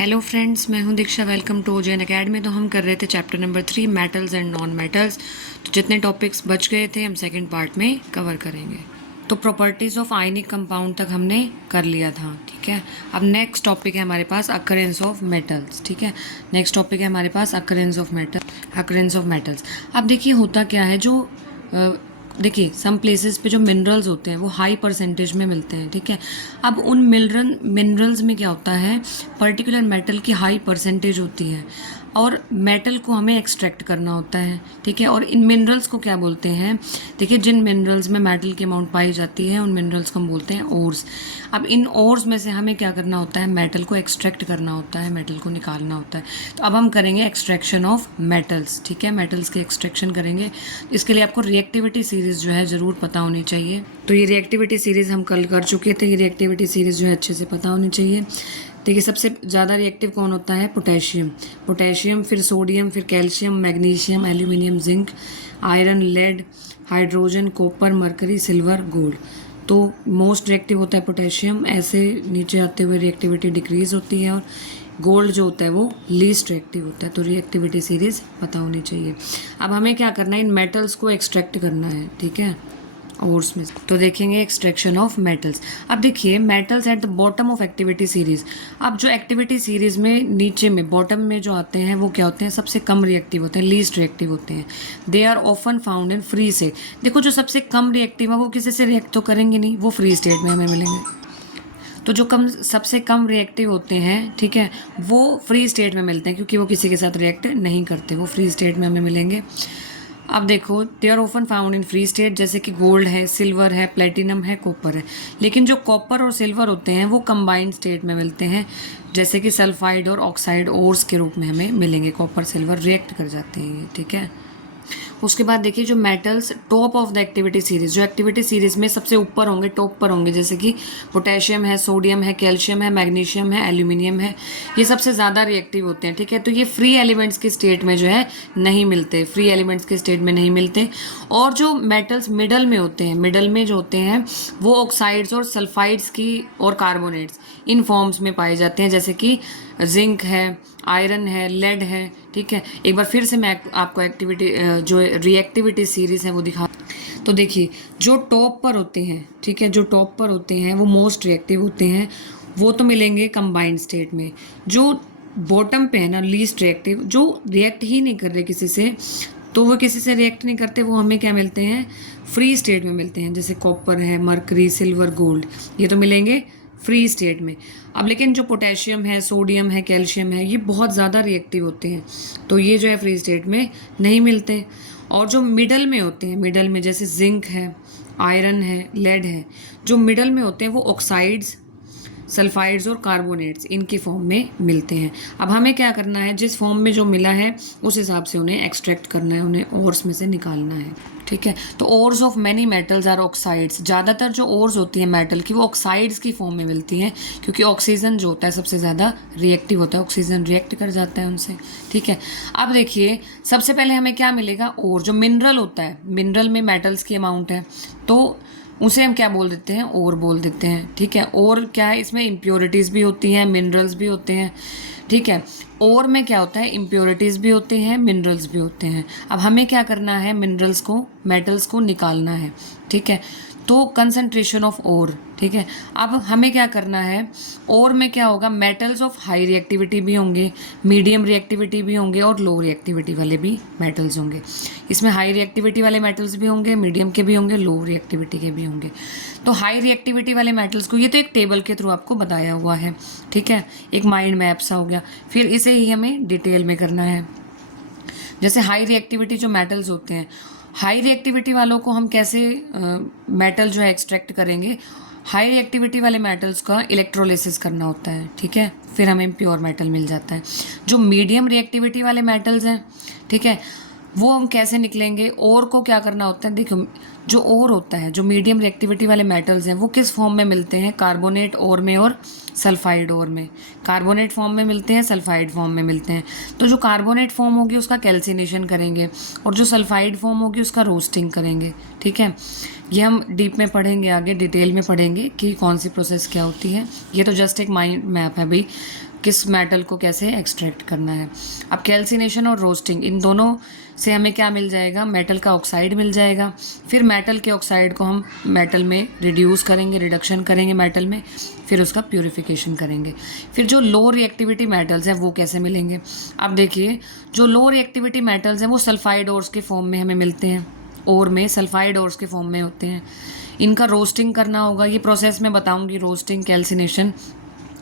Hello friends, मैं हूं Diksha. Welcome to Ojen academy. तो हम कर रहे थे chapter number 3 metals and non metals. तो जितने टॉपिक्स बच गए थे हम सेकंड पार्ट में कवर करेंगे। तो प्रॉपर्टीज़ ऑफ आयनिक कंपाउंड तक हमने कर लिया था, ठीक है। अब नेक्स्ट टॉपिक है हमारे पास अकरेंस ऑफ मेटल्स, ठीक है। नेक्स्ट टॉपिक है हमारे पास अकरेंस ऑफ मेटल्स। अब देखिए होता क्या है, जो देखिए सम प्लेसेस पे जो मिनरल्स होते हैं वो हाई परसेंटेज में मिलते हैं, ठीक है। अब उन मिनरल्स में क्या होता है, पर्टिकुलर मेटल की हाई परसेंटेज होती है और मेटल को हमें एक्सट्रैक्ट करना होता है, ठीक है। और इन मिनरल्स को क्या बोलते हैं, देखिए जिन मिनरल्स में मेटल की अमाउंट पाई जाती है उन मिनरल्स को हम बोलते हैं ओर्स। अब इन ओर्स में से हमें क्या करना होता है, मेटल को एक्सट्रैक्ट करना होता है, मेटल को निकालना होता है। तो अब हम करेंगे एक्सट्रैक्शन ऑफ मेटल्स, ठीक है। मेटल्स के एक्सट्रैक्शन करेंगे। इसके लिए आपको रिएक्टिविटी सीरीज़ जो है ज़रूर पता होनी चाहिए। तो ये रिएक्टिविटी सीरीज़ हम कल कर चुके थे। ये रिएक्टिविटी सीरीज़ जो है अच्छे से पता होनी चाहिए। देखिए सबसे ज़्यादा रिएक्टिव कौन होता है, पोटेशियम, फिर सोडियम, फिर calcium, magnesium, aluminium, zinc, iron, lead, hydrogen, copper, mercury, silver, gold. तो मोस्ट रिएक्टिव होता है पोटेशियम, ऐसे नीचे आते हुए रिएक्टिविटी डिक्रीज होती है, और गोल्ड जो होता है वो लीस्ट रिएक्टिव होता है। तो रिएक्टिविटी सीरीज पता होनी चाहिए। अब हमें क्या करना है, इन मेटल्स को एक्सट्रैक्ट करना है, ठीक है, ओर्स में। तो देखेंगे एक्सट्रैक्शन ऑफ मेटल्स। अब देखिए metals at the bottom of activity series. अब जो एक्टिविटी सीरीज में नीचे में बॉटम में जो आते हैं वो क्या होते हैं, सबसे कम रिएक्टिव होते हैं, लीस्ट रिएक्टिव होते हैं। They are often found in free state. देखो जो सबसे कम रिएक्टिव है वो किसी से रिएक्ट तो करेंगे नहीं, वो फ्री स्टेट में हमें मिलेंगे। तो जो सबसे कम रिएक्टिव होते हैं, ठीक है, वो फ्री स्टेट में मिलते हैं, क्योंकि वो किसी के साथ रिएक्ट नहीं करते, वो फ्री स्टेट में हमें मिलेंगे। अब देखो they are often found in free state, जैसे कि गोल्ड है, सिल्वर है, प्लेटिनम है, कॉपर है। लेकिन जो कॉपर और सिल्वर होते हैं वो कंबाइंड स्टेट में मिलते हैं, जैसे कि सल्फाइड और ऑक्साइड ओर्स के रूप में हमें मिलेंगे। कॉपर सिल्वर रिएक्ट कर जाते हैं ये, ठीक है। उसके बाद देखिए जो metals top of the activity series, जो एक्टिविटी सीरीज में सबसे ऊपर होंगे, टॉप पर होंगे, जैसे कि पोटेशियम है, सोडियम है, कैल्शियम है, मैग्नीशियम है, एल्यूमिनियम है, ये सबसे ज़्यादा रिएक्टिव होते हैं, ठीक है। तो ये फ्री एलिमेंट्स के स्टेट में जो है नहीं मिलते, फ्री एलिमेंट्स के स्टेट में नहीं मिलते। और जो मेटल्स मिडल में होते हैं, मिडल में जो होते हैं वो ऑक्साइड्स और सल्फाइड्स की और कार्बोनेट्स इन फॉर्म्स में पाए जाते हैं, जैसे कि जिंक है, आयरन है, लेड है, ठीक है। एक बार फिर से मैं आपको एक्टिविटी जो रिएक्टिविटी सीरीज है वो दिखा। तो देखिए जो टॉप पर होते हैं, ठीक है, जो टॉप पर होते हैं वो मोस्ट रिएक्टिव होते हैं, वो तो मिलेंगे कंबाइंड स्टेट में। जो बॉटम पे है ना, लीस्ट रिएक्टिव, जो रिएक्ट ही नहीं कर रहे किसी से, तो वो किसी से रिएक्ट नहीं करते, वो हमें क्या मिलते हैं, फ्री स्टेट में मिलते हैं, जैसे कॉपर है, मरकरी, सिल्वर, गोल्ड, ये तो मिलेंगे फ्री स्टेट में। अब लेकिन जो पोटेशियम है, सोडियम है, कैल्शियम है, ये बहुत ज़्यादा रिएक्टिव होते हैं, तो ये जो है फ्री स्टेट में नहीं मिलते। और जो मिडल में होते हैं, मिडल में जैसे जिंक है, आयरन है, लेड है, जो मिडल में होते हैं वो ऑक्साइड्स, सल्फाइड्स और कार्बोनेट्स इनकी फॉर्म में मिलते हैं। अब हमें क्या करना है, जिस फॉर्म में जो मिला है उस हिसाब से उन्हें एक्सट्रैक्ट करना है, उन्हें ओर्स में से निकालना है, ठीक है। तो ores of many metals are oxides. ज़्यादातर जो ओर्स होती हैं मेटल की वो ऑक्साइड्स की फॉर्म में मिलती हैं, क्योंकि ऑक्सीजन जो होता है सबसे ज़्यादा रिएक्टिव होता है, ऑक्सीजन रिएक्ट कर जाता है उनसे, ठीक है। अब देखिए सबसे पहले हमें क्या मिलेगा, ओर। जो मिनरल होता है, मिनरल में मेटल्स की अमाउंट है तो उसे हम क्या बोल देते हैं, ओर बोल देते हैं, ठीक है। और क्या है, इसमें इम्प्योरिटीज़ भी होती हैं, मिनरल्स भी होते हैं, ठीक है। और में क्या होता है, इम्प्योरिटीज़ भी होते हैं, मिनरल्स भी होते हैं। अब हमें क्या करना है, मिनरल्स को, मेटल्स को निकालना है, ठीक है। तो कंसंट्रेशन ऑफ ओर, ठीक है। अब हमें क्या करना है, ओर में क्या होगा, मेटल्स ऑफ हाई रिएक्टिविटी भी होंगे, मीडियम रिएक्टिविटी भी होंगे और लो रिएक्टिविटी वाले भी मेटल्स होंगे। इसमें हाई रिएक्टिविटी वाले मेटल्स भी होंगे, मीडियम के भी होंगे, लो रिएक्टिविटी के भी होंगे। तो हाई रिएक्टिविटी वाले मेटल्स को, ये तो एक टेबल के थ्रू आपको बताया हुआ है, ठीक है, एक माइंड मैप सा हो गया। फिर इसे ही हमें डिटेल में करना है। जैसे हाई रिएक्टिविटी जो मेटल्स होते हैं, हाई रिएक्टिविटी वालों को हम कैसे मेटल जो है एक्सट्रैक्ट करेंगे, हाई रिएक्टिविटी वाले मेटल्स का इलेक्ट्रोलिसिस करना होता है, ठीक है, फिर हमें प्योर मेटल मिल जाता है। जो मीडियम रिएक्टिविटी वाले मेटल्स हैं, ठीक है, वो हम कैसे निकलेंगे, और को क्या करना होता है, देखो जो और होता है, जो मीडियम रिएक्टिविटी वाले मेटल्स हैं वो किस फॉर्म में मिलते हैं, कार्बोनेट और में और सल्फाइड और में। कार्बोनेट फॉर्म में मिलते हैं, सल्फाइड फॉर्म में मिलते हैं। तो जो कार्बोनेट फॉर्म होगी उसका कैल्सिनेशन करेंगे और जो सल्फाइड फॉर्म होगी उसका रोस्टिंग करेंगे, ठीक है। ये हम डीप में पढ़ेंगे, आगे डिटेल में पढ़ेंगे कि कौन सी प्रोसेस क्या होती है। ये तो जस्ट एक माइंड मैप है भाई, किस मेटल को कैसे एक्सट्रैक्ट करना है। अब कैल्सिनेशन और रोस्टिंग, इन दोनों से हमें क्या मिल जाएगा, मेटल का ऑक्साइड मिल जाएगा। फिर मेटल के ऑक्साइड को हम मेटल में रिड्यूस करेंगे, रिडक्शन करेंगे मेटल में, फिर उसका प्यूरिफिकेशन करेंगे। फिर जो लो रिएक्टिविटी मेटल्स हैं वो कैसे मिलेंगे। अब देखिए, जो लो रिएक्टिविटी मेटल्स हैं वो सल्फाइड ओर्स के फॉर्म में हमें मिलते हैं, ओर में सल्फाइड ओर्स के फॉर्म में होते हैं। इनका रोस्टिंग करना होगा, ये प्रोसेस मैं बताऊंगी, रोस्टिंग कैल्सिनेशन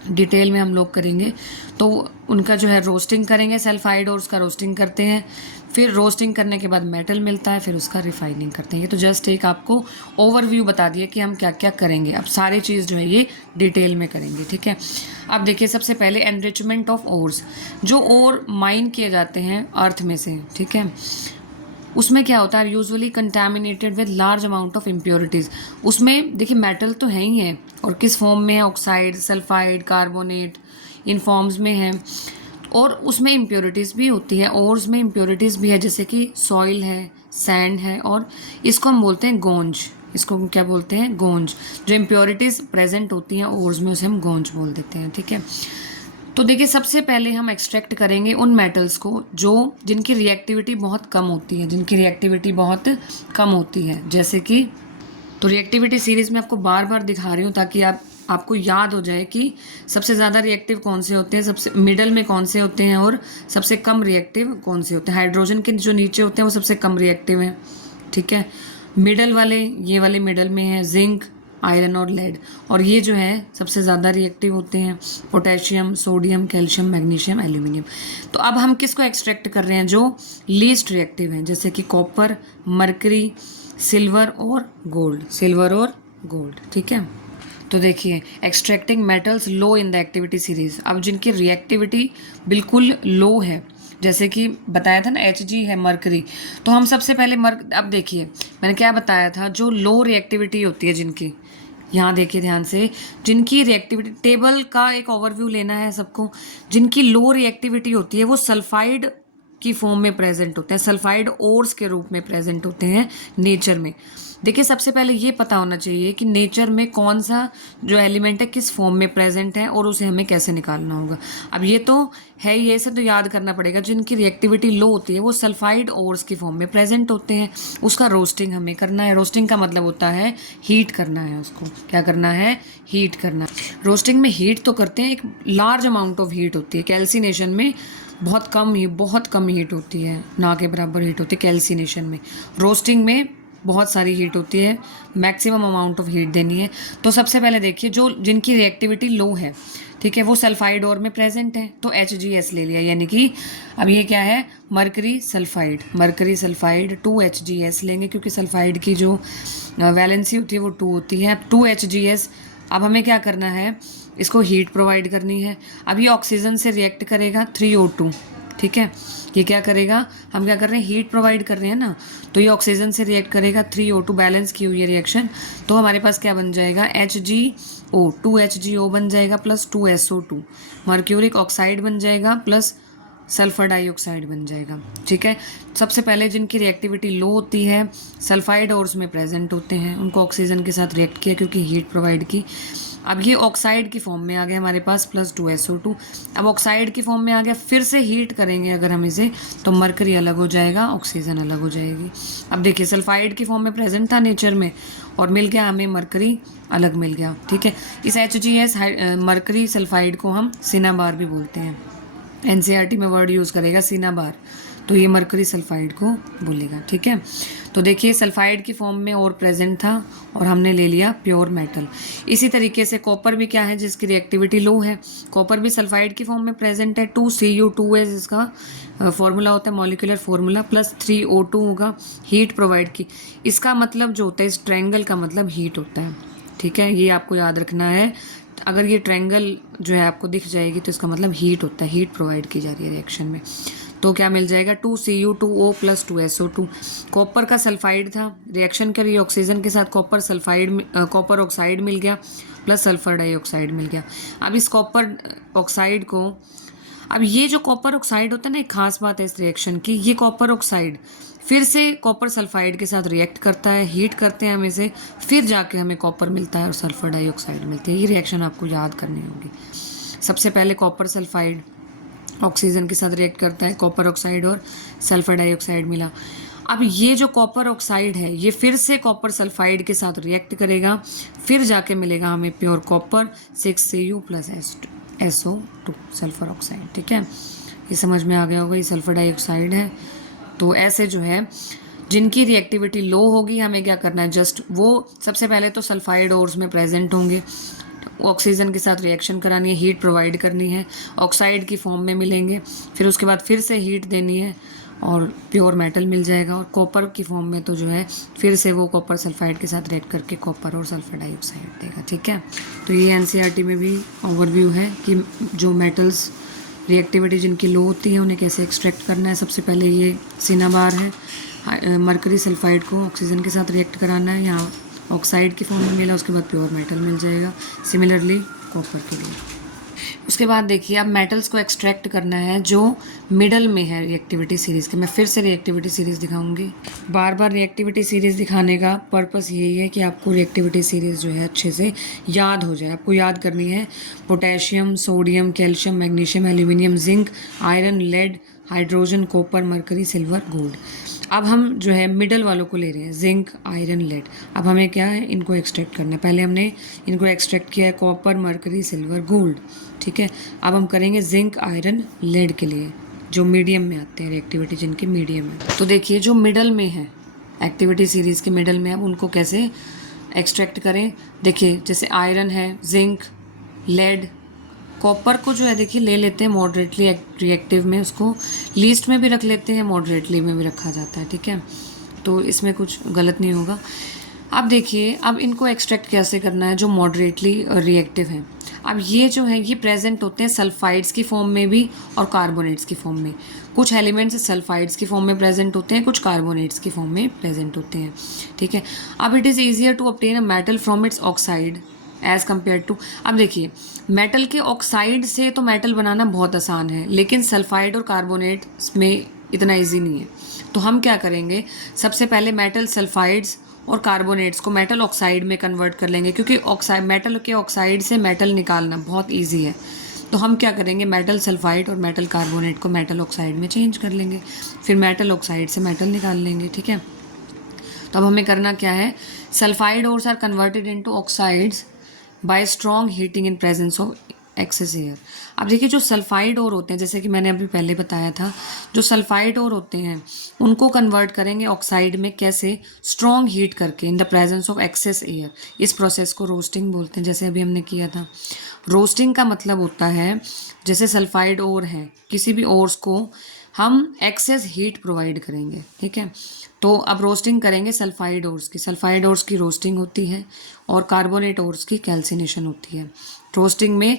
डिटेल में हम लोग करेंगे। तो उनका जो है रोस्टिंग करेंगे, सल्फाइड और उसका रोस्टिंग करते हैं, फिर रोस्टिंग करने के बाद मेटल मिलता है, फिर उसका रिफाइनिंग करते हैं। ये तो जस्ट एक आपको ओवरव्यू बता दिया कि हम क्या क्या करेंगे। अब सारी चीज़ जो है ये डिटेल में करेंगे, ठीक है। अब देखिए, सबसे पहले एनरिचमेंट ऑफ ओर्स, जो ओर माइन किए जाते हैं अर्थ में से, ठीक है, उसमें क्या होता है, usually contaminated with large amount of impurities. उसमें देखिए मेटल तो है ही है, और किस फॉर्म में है, ऑक्साइड, सल्फाइड, कार्बोनेट, इन फॉर्म्स में है। और उसमें इम्प्योरिटीज़ भी होती है, ओर्स में इम्प्योरिटीज़ भी है, जैसे कि सॉइल है, सैंड है, और इसको हम बोलते हैं गोंज। इसको हम क्या बोलते हैं, गोंज। जो इम्प्योरिटीज़ प्रेजेंट होती हैं ओर्स में, उसे हम गोंज बोल देते हैं, ठीक है। तो देखिए, सबसे पहले हम एक्सट्रैक्ट करेंगे उन मेटल्स को जो जिनकी रिएक्टिविटी बहुत कम होती है, जिनकी रिएक्टिविटी बहुत कम होती है, जैसे कि, तो रिएक्टिविटी सीरीज़ में आपको बार बार दिखा रही हूँ ताकि आपको याद हो जाए कि सबसे ज़्यादा रिएक्टिव कौन से होते हैं, सबसे मिडल में कौन से होते हैं, और सबसे कम रिएक्टिव कौन से होते हैं। हाइड्रोजन के जो नीचे होते हैं वो सबसे कम रिएक्टिव हैं, ठीक है। मिडल वाले, ये वाले मिडल में है जिंक, आयरन और लेड, और ये जो है सबसे ज़्यादा रिएक्टिव होते हैं, potassium, sodium, calcium, magnesium, aluminium. तो अब हम किसको एक्सट्रैक्ट कर रहे हैं, जो लीस्ट रिएक्टिव हैं, जैसे कि कॉपर, मरकरी, सिल्वर और गोल्ड, सिल्वर और गोल्ड, ठीक है। तो देखिए, extracting metals low in the activity series. अब जिनकी रिएक्टिविटी बिल्कुल लो है, जैसे कि बताया था ना Hg है मरकरी, तो हम सबसे पहले अब देखिए मैंने क्या बताया था, जो लो रिएक्टिविटी होती है जिनकी, यहाँ देखिए ध्यान से, जिनकी रिएक्टिविटी, टेबल का एक ओवरव्यू लेना है सबको। जिनकी लो रिएक्टिविटी होती है वो सल्फाइड की फॉर्म में प्रेजेंट होते हैं, सल्फाइड ओर्स के रूप में प्रेजेंट होते हैं नेचर में। देखिए, सबसे पहले ये पता होना चाहिए कि नेचर में कौन सा जो एलिमेंट है किस फॉर्म में प्रेजेंट है और उसे हमें कैसे निकालना होगा। अब ये तो है, ये सब तो याद करना पड़ेगा। जिनकी रिएक्टिविटी लो होती है वो सल्फाइड ओर्स की फॉर्म में प्रेजेंट होते हैं, उसका रोस्टिंग हमें करना है। रोस्टिंग का मतलब होता है हीट करना है, उसको क्या करना है, हीट करना। रोस्टिंग में हीट तो करते हैं, एक लार्ज अमाउंट ऑफ हीट होती है। कैल्सिनेशन में बहुत कम हीट होती है, ना के बराबर हीट होती है कैल्सिनेशन में। रोस्टिंग में बहुत सारी हीट होती है, मैक्सिमम अमाउंट ऑफ हीट देनी है। तो सबसे पहले देखिए, जो जिनकी रिएक्टिविटी लो है, ठीक है, वो सल्फाइड ओर में प्रेजेंट है, तो HgS ले लिया, यानी कि अब ये क्या है, mercury sulphide, mercury sulphide 2HgS लेंगे, क्योंकि सल्फाइड की जो वैलेंसी होती है वो 2 होती है। 2HgS। अब हमें क्या करना है, इसको हीट प्रोवाइड करनी है। अब ये ऑक्सीजन से रिएक्ट करेगा 3O2, ठीक है। ये क्या करेगा, हम क्या कर रहे हैं, हीट प्रोवाइड कर रहे हैं ना, तो ये ऑक्सीजन से रिएक्ट करेगा 3O2, बैलेंस की हुई है रिएक्शन। तो हमारे पास क्या बन जाएगा, HgO, 2HgO बन जाएगा प्लस 2SO2, मर्क्यूरिक ऑक्साइड बन जाएगा प्लस सल्फर डाइऑक्साइड बन जाएगा, ठीक है। सबसे पहले जिनकी रिएक्टिविटी लो होती है, सल्फाइड ओर्स में प्रेजेंट होते हैं, उनको ऑक्सीजन के साथ रिएक्ट किया क्योंकि हीट प्रोवाइड की। अब ये ऑक्साइड की फॉर्म में आ गया हमारे पास प्लस 2SO2। अब ऑक्साइड की फॉर्म में आ गया, फिर से हीट करेंगे अगर हम इसे, तो मरकरी अलग हो जाएगा, ऑक्सीजन अलग हो जाएगी। अब देखिए, सल्फाइड की फॉर्म में प्रेजेंट था नेचर में और मिल गया हमें, मरकरी अलग मिल गया, ठीक है। इस HgS मरकरी सल्फाइड को हम सिनाबार भी बोलते हैं। NCERT में वर्ड यूज़ करेगा सिनाबार, तो ये मरकरी सल्फाइड को बोलेगा, ठीक है। तो देखिए, सल्फाइड की फॉर्म में और प्रेजेंट था और हमने ले लिया प्योर मेटल। इसी तरीके से कॉपर भी क्या है, जिसकी रिएक्टिविटी लो है, कॉपर भी सल्फाइड की फॉर्म में प्रेजेंट है। 2Cu2 है जिसका फॉर्मूला होता है, मॉलिक्यूलर फॉर्मूला, प्लस 3O2 होगा, हीट प्रोवाइड की। इसका मतलब जो होता है, इस ट्रायंगल का मतलब हीट होता है, ठीक है। ये आपको याद रखना है। अगर ये ट्रायंगल जो है आपको दिख जाएगी तो इसका मतलब हीट होता है, हीट प्रोवाइड की जा रही है रिएक्शन में। तो क्या मिल जाएगा, 2Cu2O प्लस 2SO2। कॉपर का सल्फाइड था, रिएक्शन करी ऑक्सीजन के साथ, कॉपर सल्फाइड, कॉपर ऑक्साइड मिल गया प्लस सल्फर डाइऑक्साइड मिल गया। अब इस कॉपर ऑक्साइड को, अब ये जो कॉपर ऑक्साइड होता है ना, एक खास बात है इस रिएक्शन की, ये कॉपर ऑक्साइड फिर से कॉपर सल्फाइड के साथ रिएक्ट करता है, हीट करते हैं हम इसे, फिर जाके हमें कॉपर मिलता है और सल्फर डाइऑक्साइड मिलती है। ये रिएक्शन आपको याद करनी होगी। सबसे पहले कॉपर सल्फाइड ऑक्सीजन के साथ रिएक्ट करता है, कॉपर ऑक्साइड और सल्फर डाइऑक्साइड मिला। अब ये जो कॉपर ऑक्साइड है ये फिर से कॉपर सल्फाइड के साथ रिएक्ट करेगा, फिर जाके मिलेगा हमें pure copper 6Cu plus SO2 sulphur oxide. ठीक है, ये समझ में आ गया होगा, ये सल्फर डाइऑक्साइड है। तो ऐसे जो है जिनकी रिएक्टिविटी लो होगी हमें क्या करना है, जस्ट वो सबसे पहले तो सल्फाइड ओर्स में प्रेजेंट होंगे, ऑक्सीजन के साथ रिएक्शन करानी है, हीट प्रोवाइड करनी है, ऑक्साइड की फॉर्म में मिलेंगे, फिर उसके बाद फिर से हीट देनी है और प्योर मेटल मिल जाएगा। और कॉपर की फॉर्म में तो जो है फिर से वो कॉपर सल्फाइड के साथ रिएक्ट करके कॉपर और सल्फर डाइऑक्साइड देगा। ठीक है, तो ये एनसीईआरटी में भी ओवरव्यू है कि जो मेटल्स रिएक्टिविटी जिनकी लो होती है उन्हें कैसे एक्सट्रैक्ट करना है। सबसे पहले ये सिनाबार है, मरकरी सल्फाइड को ऑक्सीजन के साथ रिएक्ट कराना है, यहाँ ऑक्साइड की फॉर्म में मिला, उसके बाद प्योर मेटल मिल जाएगा। सिमिलरली कॉपर के लिए उसके बाद देखिए अब मेटल्स को एक्सट्रैक्ट करना है जो मिडल में है रिएक्टिविटी सीरीज़ के। मैं फिर से रिएक्टिविटी सीरीज़ दिखाऊंगी। बार बार रिएक्टिविटी सीरीज़ दिखाने का पर्पस यही है कि आपको रिएक्टिविटी सीरीज़ जो है अच्छे से याद हो जाए। आपको याद करनी है potassium, sodium, calcium, magnesium, aluminium, zinc, iron, lead, hydrogen, copper, mercury, silver, gold. अब हम जो है मिडल वालों को ले रहे हैं, जिंक, आयरन, लेड। अब हमें क्या है, इनको एक्सट्रैक्ट करना है। पहले हमने इनको एक्सट्रैक्ट किया है कॉपर, मरकरी, सिल्वर, गोल्ड। ठीक है, अब हम करेंगे जिंक, आयरन, लेड के लिए जो मीडियम में आते हैं रिएक्टिविटी जिनकी मीडियम है। तो देखिए जो मिडल में है एक्टिविटी सीरीज़ के मिडल में, अब उनको कैसे एक्सट्रैक्ट करें। देखिए जैसे आयरन है, जिंक, लेड, कॉपर को जो है देखिए ले लेते हैं मॉडरेटली रिएक्टिव में, उसको लीस्ट में भी रख लेते हैं, मॉडरेटली में भी रखा जाता है। ठीक है, तो इसमें कुछ गलत नहीं होगा। अब देखिए अब इनको एक्सट्रैक्ट कैसे करना है जो मॉडरेटली रिएक्टिव हैं। अब ये जो है ये प्रेजेंट होते हैं सल्फाइड्स की फॉर्म में भी और कार्बोनेट्स की फॉर्म में। कुछ एलिमेंट्स सल्फाइड्स की फॉर्म में प्रेजेंट होते हैं, कुछ कार्बोनेट्स की फॉर्म में प्रेजेंट होते हैं। ठीक है, अब it is easier to obtain a metal from its oxide as compare to. अब देखिए मेटल के ऑक्साइड से तो मेटल बनाना बहुत आसान है, लेकिन सल्फाइड और कार्बोनेट में इतना ईजी नहीं है। तो हम क्या करेंगे, सबसे पहले मेटल सल्फाइड्स और कार्बोनेट्स को मेटल ऑक्साइड में कन्वर्ट कर लेंगे, क्योंकि ऑक्साइड मेटल के ऑक्साइड से मेटल निकालना बहुत ईजी है। तो हम क्या करेंगे, मेटल सल्फाइड और मेटल कार्बोनेट को मेटल ऑक्साइड में चेंज कर लेंगे, फिर मेटल ऑक्साइड से मेटल निकाल लेंगे। ठीक है, तो अब हमें करना क्या है, sulphide ores are converted into oxides by strong heating in presence of excess air. अब देखिए जो सल्फाइड ओर होते हैं, जैसे कि मैंने अभी पहले बताया था, जो सल्फाइड ओर होते हैं उनको कन्वर्ट करेंगे ऑक्साइड में, कैसे, स्ट्रॉन्ग हीट करके in the presence of excess air. इस प्रोसेस को रोस्टिंग बोलते हैं, जैसे अभी हमने किया था। रोस्टिंग का मतलब होता है जैसे सल्फाइड ओर है, किसी भी ओर्स को हम एक्सेस हीट प्रोवाइड करेंगे। ठीक है, तो अब रोस्टिंग करेंगे सल्फाइड ओर्स की। सल्फाइड ओर्स की रोस्टिंग होती है और कार्बोनेट ओर्स की कैल्सिनेशन होती है। रोस्टिंग में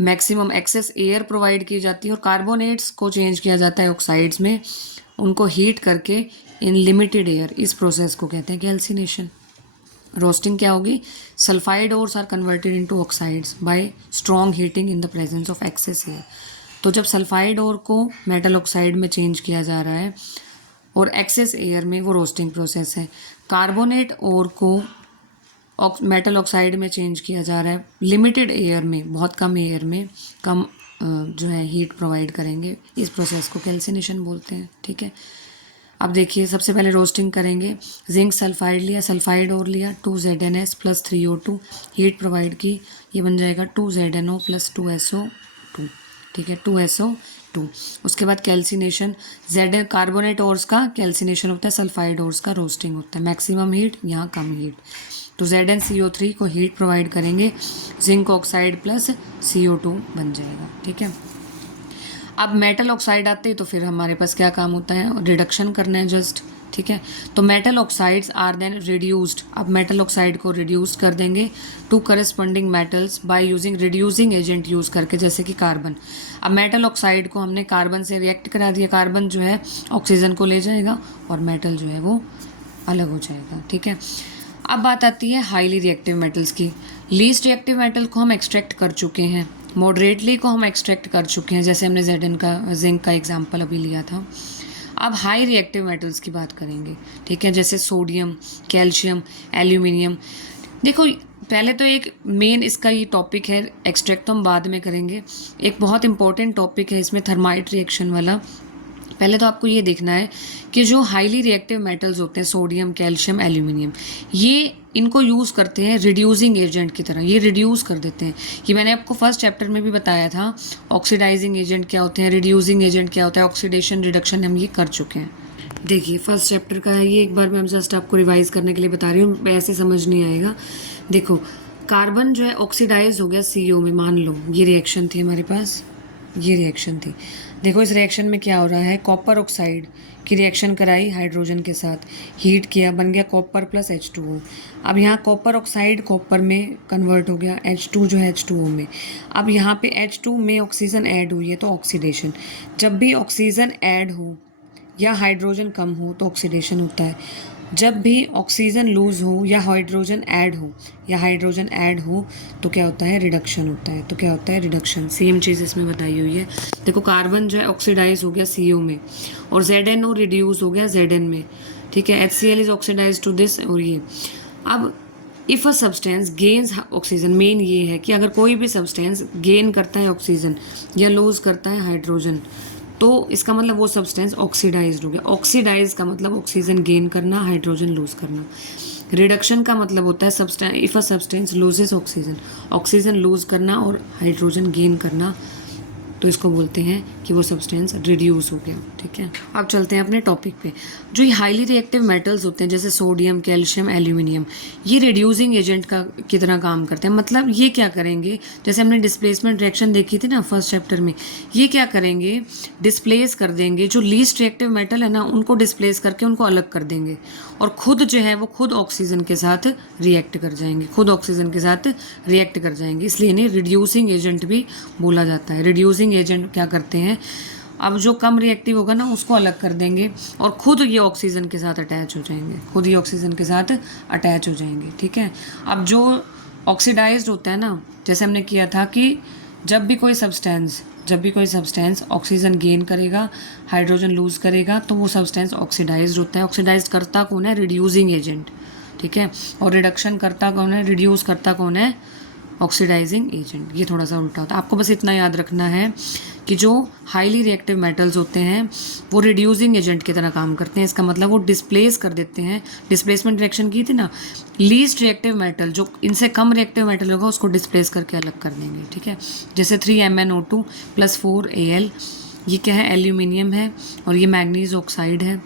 मैक्सिमम एक्सेस एयर प्रोवाइड की जाती है और कार्बोनेट्स को चेंज किया जाता है ऑक्साइड्स में, उनको हीट करके इन लिमिटेड एयर। इस प्रोसेस को कहते हैं कैल्सिनेशन। रोस्टिंग क्या होगी, sulphide ores are converted into oxides by strong heating in the presence of excess air. तो जब सल्फाइड ओर को मेटल ऑक्साइड में चेंज किया जा रहा है और एक्सेस एयर में, वो रोस्टिंग प्रोसेस है। कार्बोनेट ओर को मेटल ऑक्साइड में चेंज किया जा रहा है लिमिटेड एयर में, बहुत कम एयर में, कम जो है हीट प्रोवाइड करेंगे। इस प्रोसेस को कैल्सिनेशन बोलते हैं। ठीक है, अब देखिए सबसे पहले रोस्टिंग करेंगे। जिंक सल्फाइड लिया, सल्फाइड और लिया, 2ZnS plus 3O2 heat provide की, ये बन जाएगा 2ZnO प्लस 2SO2। ठीक है, 2SO2। उसके बाद कैल्सिनेशन, जेड कार्बोनेट ओर्स का कैल्सिनेशन होता है, सल्फाइड ओर्स का रोस्टिंग होता है। मैक्सिमम हीट, यहाँ कम हीट। तो ZnCO3 को हीट प्रोवाइड करेंगे, जिंक ऑक्साइड प्लस CO2 बन जाएगा। ठीक है, अब मेटल ऑक्साइड आते हैं तो फिर हमारे पास क्या काम होता है, रिडक्शन करना है जस्ट। ठीक है, तो metal oxides are then reduced. अब मेटल ऑक्साइड को रिड्यूस कर देंगे to corresponding metals by using reducing agent use करके, जैसे कि कार्बन। अब मेटल ऑक्साइड को हमने कार्बन से रिएक्ट करा दिया, कार्बन जो है ऑक्सीजन को ले जाएगा और मेटल जो है वो अलग हो जाएगा। ठीक है, अब बात आती है हाईली रिएक्टिव मेटल्स की। लीस्ट रिएक्टिव मेटल को हम एक्सट्रैक्ट कर चुके हैं, मॉडरेटली को हम एक्सट्रैक्ट कर चुके हैं, जैसे हमने Zn का, जिंक का एग्जांपल अभी लिया था। अब हाई रिएक्टिव मेटल्स की बात करेंगे। ठीक है, जैसे सोडियम, कैल्शियम, एल्यूमिनियम। देखो पहले तो एक मेन इसका ये टॉपिक है, एक्सट्रैक्ट तो हम बाद में करेंगे। एक बहुत इंपॉर्टेंट टॉपिक है इसमें थर्माइट रिएक्शन वाला। पहले तो आपको ये देखना है कि जो हाईली रिएक्टिव मेटल्स होते हैं, सोडियम, कैल्शियम, एल्यूमिनियम, ये इनको यूज़ करते हैं रिड्यूसिंग एजेंट की तरह, ये रिड्यूस कर देते हैं। ये मैंने आपको फर्स्ट चैप्टर में भी बताया था, ऑक्सीडाइजिंग एजेंट क्या होते हैं, रिड्यूसिंग एजेंट क्या होता है, ऑक्सीडेशन रिडक्शन हम ये कर चुके हैं। देखिए फर्स्ट चैप्टर का है ये, एक बार मैं जस्ट आपको रिवाइज करने के लिए बता रही हूँ, ऐसे समझ नहीं आएगा। देखो कार्बन जो है ऑक्सीडाइज हो गया CO में, मान लो ये रिएक्शन थी हमारे पास, ये रिएक्शन थी। देखो इस रिएक्शन में क्या हो रहा है, कॉपर ऑक्साइड की रिएक्शन कराई हाइड्रोजन के साथ, हीट किया, बन गया कॉपर प्लस H2O। अब यहाँ कॉपर ऑक्साइड कॉपर में कन्वर्ट हो गया, H2 जो है H2O में। अब यहाँ पे H2 में ऑक्सीजन ऐड हुई है तो ऑक्सीडेशन। जब भी ऑक्सीजन ऐड हो या हाइड्रोजन कम हो तो ऑक्सीडेशन होता है। जब भी ऑक्सीजन लूज़ हो या हाइड्रोजन ऐड हो तो क्या होता है, रिडक्शन होता है। तो क्या होता है, रिडक्शन। सेम चीज़ इसमें बताई हुई है। देखो कार्बन जो है ऑक्सीडाइज हो गया CO में और ZNO रिड्यूस हो गया ZN में, ठीक है। HCl is oxidise to this. और ये अब if a substance gains oxygen, main ये है कि अगर कोई भी सब्सटेंस गेन करता है ऑक्सीजन या लूज़ करता है हाइड्रोजन तो इसका मतलब वो सब्सटेंस ऑक्सीडाइज्ड हो गया। ऑक्सीडाइज का मतलब ऑक्सीजन गेन करना, हाइड्रोजन लूज करना। रिडक्शन का मतलब होता है substance, if a substance loses oxygen, oxygen lose करना और हाइड्रोजन गेन करना, तो इसको बोलते हैं कि वो सब्सटेंस रिड्यूस हो गया, ठीक है। अब चलते हैं अपने टॉपिक पे। जो ये हाईली रिएक्टिव मेटल्स होते हैं जैसे सोडियम, कैल्शियम, एल्यूमिनियम, ये रिड्यूसिंग एजेंट की तरह काम करते हैं। मतलब ये क्या करेंगे, जैसे हमने डिस्प्लेसमेंट रिएक्शन देखी थी ना फर्स्ट चैप्टर में, ये क्या करेंगे, डिस्प्लेस कर देंगे जो लीस्ट रिएक्टिव मेटल है ना, उनको डिस्प्लेस करके उनको अलग कर देंगे और खुद जो है वो खुद ऑक्सीजन के साथ रिएक्ट कर जाएंगे, खुद ऑक्सीजन के साथ रिएक्ट कर जाएंगे। इसलिए इन्हें रिड्यूसिंग एजेंट भी बोला जाता है। रिड्यूसिंग एजेंट क्या करते हैं, अब जो कम रिएक्टिव होगा ना उसको अलग कर देंगे और खुद ये ऑक्सीजन के साथ अटैच हो जाएंगे, खुद ही ऑक्सीजन के साथ अटैच हो जाएंगे, ठीक है। अब जो ऑक्सीडाइज्ड होता है ना, जैसे हमने किया था कि जब भी कोई सब्सटेंस ऑक्सीजन गेन करेगा, हाइड्रोजन लूज करेगा, तो वो सब्सटेंस ऑक्सीडाइज्ड होता है। ऑक्सीडाइज करता कौन है, रिड्यूसिंग एजेंट, ठीक है। और रिडक्शन करता कौन है, रिड्यूस करता कौन है, ऑक्सीडाइजिंग एजेंट। ये थोड़ा सा उल्टा होता है। आपको बस इतना याद रखना है कि जो हाईली रिएक्टिव मेटल्स होते हैं वो रिड्यूसिंग एजेंट की तरह काम करते हैं। इसका मतलब वो डिस्प्लेस कर देते हैं। डिस्प्लेसमेंट रिएक्शन की थी ना, लीस्ट रिएक्टिव मेटल जो इनसे कम रिएक्टिव मेटल होगा उसको डिस्प्लेस करके अलग कर देंगे, ठीक है। जैसे 3MnO2 + 4Al, ये क्या है, एल्यूमिनियम है और ये मैग्नीज ऑक्साइड है,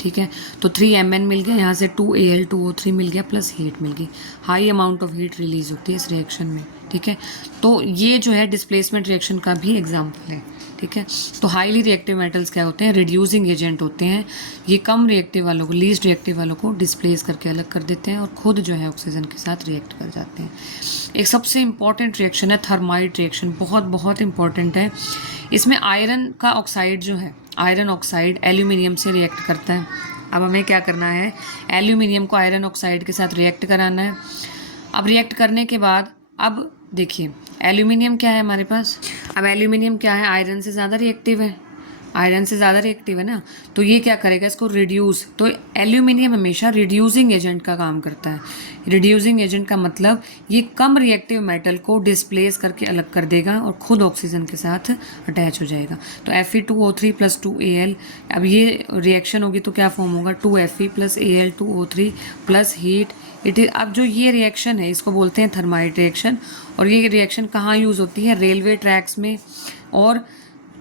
ठीक है। तो 3Mn मिल गया, यहाँ से 2Al2O3 मिल गया प्लस हीट मिल गई। High amount of heat release होती है इस रिएक्शन में, ठीक है। तो ये जो है डिस्प्लेसमेंट रिएक्शन का भी एग्जाम्पल है, ठीक है। तो हाईली रिएक्टिव मेटल्स क्या होते हैं, रिड्यूसिंग एजेंट होते हैं। ये कम रिएक्टिव वालों को, लीस्ट रिएक्टिव वालों को डिस्प्लेस करके अलग कर देते हैं और खुद जो है ऑक्सीजन के साथ रिएक्ट कर जाते हैं। एक सबसे इंपॉर्टेंट रिएक्शन है थर्माइट रिएक्शन, बहुत बहुत इंपॉर्टेंट है। इसमें आयरन का ऑक्साइड जो है, आयरन ऑक्साइड एल्यूमिनियम से रिएक्ट करता है। अब हमें क्या करना है, एल्यूमिनियम को आयरन ऑक्साइड के साथ रिएक्ट कराना है। अब रिएक्ट करने के बाद, अब देखिए एल्यूमिनियम क्या है हमारे पास, अब एल्यूमिनियम क्या है, आयरन से ज़्यादा रिएक्टिव है, आयरन से ज़्यादा रिएक्टिव है ना, तो ये क्या करेगा, इसको रिड्यूस। तो एल्यूमिनियम हमेशा रिड्यूसिंग एजेंट का काम करता है। रिड्यूसिंग एजेंट का मतलब ये कम रिएक्टिव मेटल को डिस्प्लेस करके अलग कर देगा और खुद ऑक्सीजन के साथ अटैच हो जाएगा। तो Fe2O3 + 2Al, अब ये रिएक्शन होगी तो क्या फॉर्म होगा, 2Fe + Al2O3 प्लस हीट। अब जो ये रिएक्शन है इसको बोलते हैं थर्माइट रिएक्शन। और ये रिएक्शन कहाँ यूज़ होती है, रेलवे ट्रैक्स में, और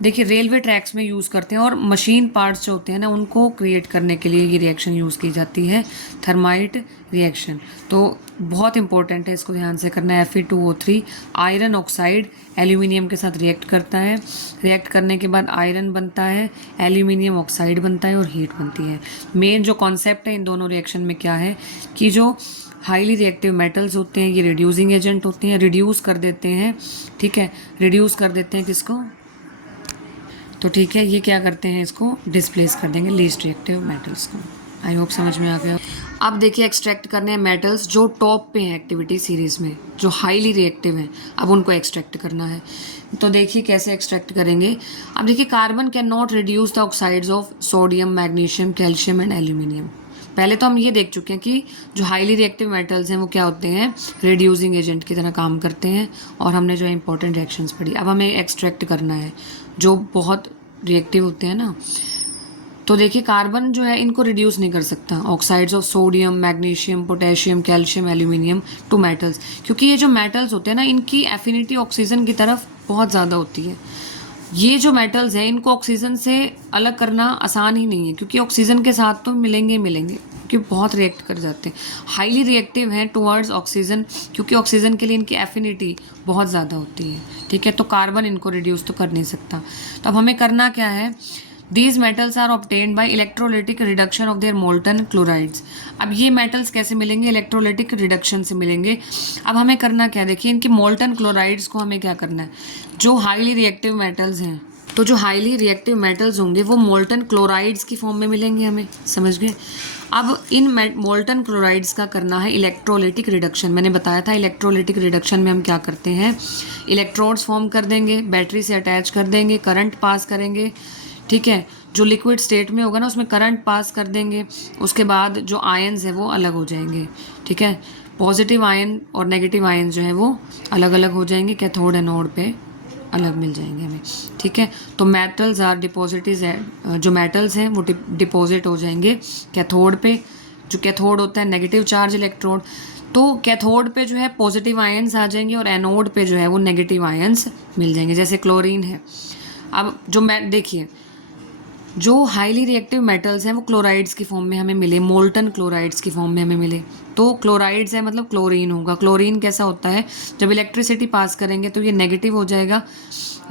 देखिए रेलवे ट्रैक्स में यूज़ करते हैं, और मशीन पार्ट्स जो होते हैं ना उनको क्रिएट करने के लिए ये रिएक्शन यूज़ की जाती है, थर्माइट रिएक्शन। तो बहुत इंपॉर्टेंट है, इसको ध्यान से करना है। Fe2O3 आयरन ऑक्साइड एल्यूमिनियम के साथ रिएक्ट करता है, रिएक्ट करने के बाद आयरन बनता है, एल्यूमिनियम ऑक्साइड बनता है और हीट बनती है। मेन जो कॉन्सेप्ट है इन दोनों रिएक्शन में क्या है कि जो हाईली रिएक्टिव मेटल्स होते हैं ये रिड्यूसिंग एजेंट होते हैं, रिड्यूस कर देते हैं, ठीक है, रिड्यूस कर देते हैं किसको, तो ठीक है, ये क्या करते हैं, इसको डिस्प्लेस कर देंगे लीस्ट रिएक्टिव मेटल्स को। आई होप समझ में आ गया। अब देखिए एक्सट्रैक्ट करने हैं मेटल्स जो टॉप पे हैं एक्टिविटी सीरीज में, जो हाईली रिएक्टिव हैं, अब उनको एक्सट्रैक्ट करना है। तो देखिए कैसे एक्सट्रैक्ट करेंगे। अब देखिए carbon can not reduce the oxides of sodium, magnesium, calcium and aluminium. पहले तो हम ये देख चुके हैं कि जो हाईली रिएक्टिव मेटल्स हैं वो क्या होते हैं, रिड्यूसिंग एजेंट की तरह काम करते हैं, और हमने जो इंपॉर्टेंट रिएक्शंस पढ़ी। अब हमें एक्सट्रैक्ट करना है जो बहुत रिएक्टिव होते हैं ना। तो देखिए कार्बन जो है इनको रिड्यूस नहीं कर सकता, oxides of sodium, magnesium, potassium, calcium, aluminium to metals, क्योंकि ये जो मेटल्स होते हैं ना इनकी एफिनिटी ऑक्सीजन की तरफ बहुत ज़्यादा होती है। ये जो मेटल्स हैं इनको ऑक्सीजन से अलग करना आसान ही नहीं है, क्योंकि ऑक्सीजन के साथ तो मिलेंगे ही मिलेंगे, क्योंकि बहुत रिएक्ट कर जाते हैं, हाईली रिएक्टिव हैं टुवर्ड्स ऑक्सीजन, क्योंकि ऑक्सीजन के लिए इनकी एफिनिटी बहुत ज़्यादा होती है। ठीक है, तो कार्बन इनको रिड्यूस तो कर नहीं सकता। तो अब हमें करना क्या है, These metals are obtained by electrolytic reduction of their molten chlorides। अब ये मेटल्स कैसे मिलेंगे, इलेक्ट्रोलिटिक रिडक्शन से मिलेंगे। अब हमें करना क्या, देखिए इनकी मोल्टन क्लोराइड्स को हमें क्या करना है, जो हाईली रिएक्टिव मेटल्स हैं, तो जो हाईली रिएक्टिव मेटल्स होंगे वो मोल्टन क्लोराइड्स की फॉर्म में मिलेंगे हमें, समझ गए। अब इन मोल्टन क्लोराइड्स का करना है इलेक्ट्रोलिटिक रिडक्शन। मैंने बताया था इलेक्ट्रोलिटिक रिडक्शन में हम क्या करते हैं, इलेक्ट्रोड्स फॉर्म कर देंगे, बैटरी से अटैच कर देंगे, करंट पास करेंगे। ठीक है, जो लिक्विड स्टेट में होगा ना उसमें करंट पास कर देंगे, उसके बाद जो आयन्स है वो अलग हो जाएंगे। ठीक है, पॉजिटिव आयन और नेगेटिव आयन जो है वो अलग अलग हो जाएंगे, कैथोड एनोड पे अलग मिल जाएंगे हमें। ठीक है, तो मेटल्स आर डिपॉजिटिज है, जो मेटल्स हैं वो डिपॉजिट हो जाएंगे कैथोड पे। जो कैथोड होता है नेगेटिव चार्ज इलेक्ट्रोड, तो कैथोड पे जो है पॉजिटिव आयन्स आ जाएंगे और एनोड पे जो है वो नेगेटिव आयन्स मिल जाएंगे, जैसे क्लोरीन है। अब जो देखिए जो हाईली रिएक्टिव मेटल्स हैं वो क्लोराइड्स की फॉर्म में हमें मिले, मोल्टन क्लोराइड्स की फॉर्म में हमें मिले। तो क्लोराइड्स है मतलब क्लोरीन होगा। क्लोरीन कैसा होता है, जब इलेक्ट्रिसिटी पास करेंगे तो ये नेगेटिव हो जाएगा,